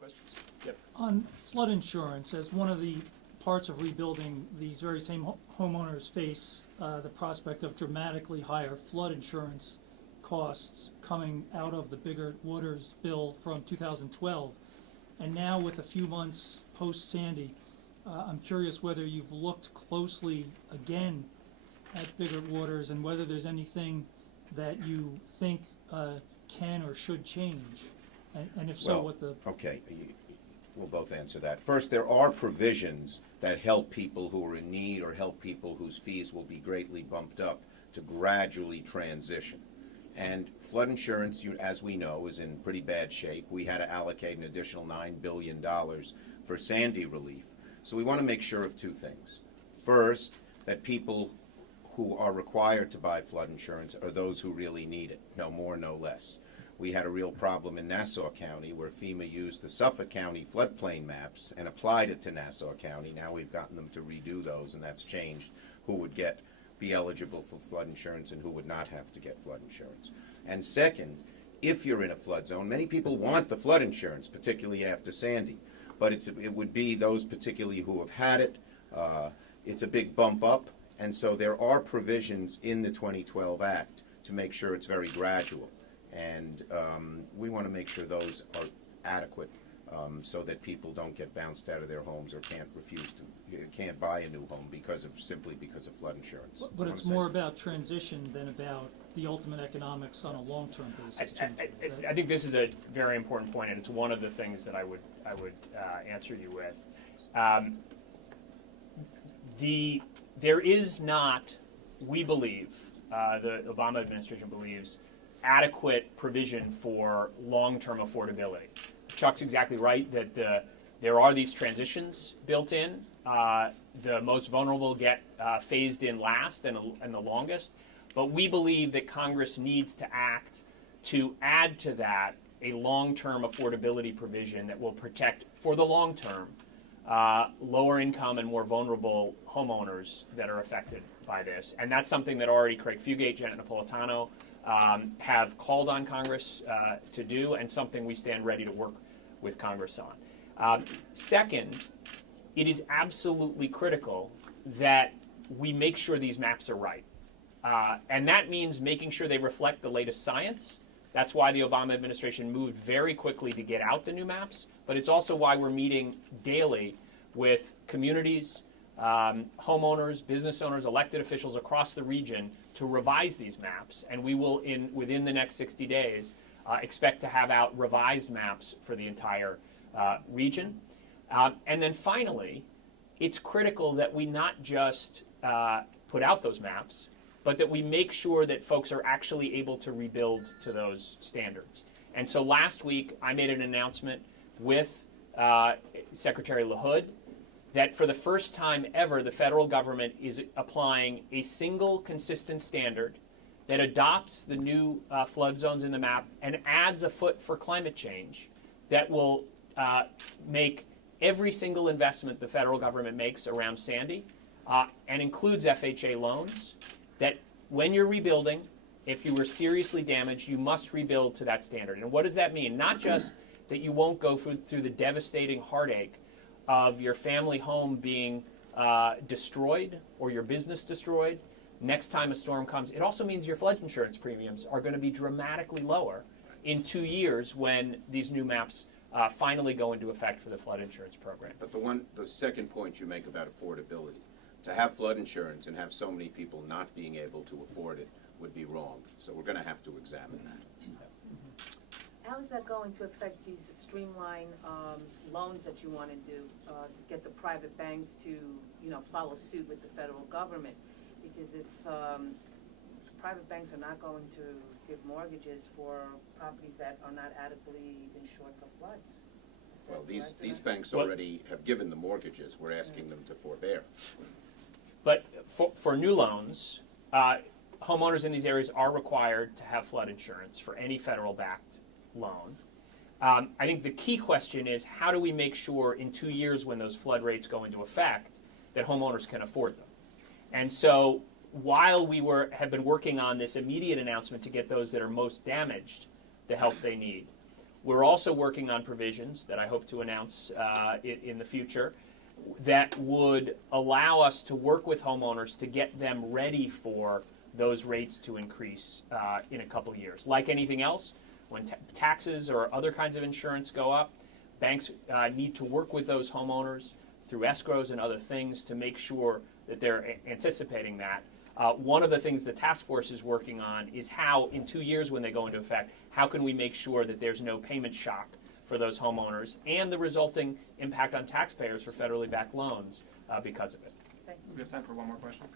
Questions? Yep. On flood insurance, as one of the parts of rebuilding, these very same homeowners face the prospect of dramatically higher flood insurance costs coming out of the Biggert-Waters bill from 2012. And now with a few months post-Sandy, I'm curious whether you've looked closely again at Biggert-Waters and whether there's anything that you think can or should change. And if so, Well, what the... Okay, we'll both answer that. First, there are provisions that help people who are in need or help people whose fees will be greatly bumped up to gradually transition. And flood insurance, as we know, is in pretty bad shape. We had to allocate an additional $9 billion for Sandy relief. So we want to make sure of two things. First, that people who are required to buy flood insurance are those who really need it, no more, no less. We had a real problem in Nassau County where FEMA used the Suffolk County floodplain maps and applied it to Nassau County. Now we've gotten them to redo those, and that's changed who would be eligible for flood insurance and who would not have to get flood insurance. And second, if you're in a flood zone, many people want the flood insurance, particularly after Sandy, but it would be those particularly who have had it. It's a big bump up, and so there are provisions in the 2012 Act to make sure it's very gradual. And we want to make sure those are adequate so that people don't get bounced out of their homes or can't buy a new home simply because of flood insurance. But it's more about transition than about the ultimate economics on a long-term basis. I think this is a very important point, and it's one of the things that I would answer you with. There is not, we believe, the Obama administration believes, adequate provision for long-term affordability. Chuck's exactly right that there are these transitions built in. The most vulnerable get phased in last and the longest. But we believe that Congress needs to act to add to that a long-term affordability provision that will protect, for the long term, lower income and more vulnerable homeowners that are affected by this. And that's something that already Craig Fugate, Janet Napolitano, have called on Congress to do, and something we stand ready to work with Congress on. Second, it is absolutely critical that we make sure these maps are right. And that means making sure they reflect the latest science. That's why the Obama administration moved very quickly to get out the new maps, but it's also why we're meeting daily with communities, homeowners, business owners, elected officials across the region to revise these maps, and we will, within the next 60 days, expect to have out revised maps for the entire region. And then finally, it's critical that we not just put out those maps, but that we make sure that folks are actually able to rebuild to those standards. And so last week, I made an announcement with Secretary LaHood that for the first time ever, the federal government is applying a single consistent standard that adopts the new flood zones in the map and adds a foot for climate change that will make every single investment the federal government makes around Sandy and includes FHA loans, that when you're rebuilding, if you were seriously damaged, you must rebuild to that standard. And what does that mean? Not just that you won't go through the devastating heartache of your family home being destroyed or your business destroyed next time a storm comes. It also means your flood insurance premiums are going to be dramatically lower in 2 years when these new maps finally go into effect for the flood insurance program. But the second point you make about affordability, to have flood insurance and have so many people not being able to afford it would be wrong. So we're going to have to examine that. How is that going to affect these streamlined loans that you want to do to get the private banks to, follow suit with the federal government? Because if private banks are not going to give mortgages for properties that are not adequately insured for floods. Well, these banks already have given the mortgages. We're asking them to forbear. But for new loans, homeowners in these areas are required to have flood insurance for any federal-backed loan. I think the key question is, how do we make sure in 2 years when those flood rates go into effect that homeowners can afford them? And so while we have been working on this immediate announcement to get those that are most damaged the help they need, We're also working on provisions that I hope to announce in the future that would allow us to work with homeowners to get them ready for those rates to increase in a couple years. Like anything else, when taxes or other kinds of insurance go up, banks need to work with those homeowners through escrows and other things to make sure that they're anticipating that. One of the things the task force is working on is how, in 2 years when they go into effect, how can we make sure that there's no payment shock for those homeowners and the resulting impact on taxpayers for federally backed loans because of it. Thank you. We have time for one more question.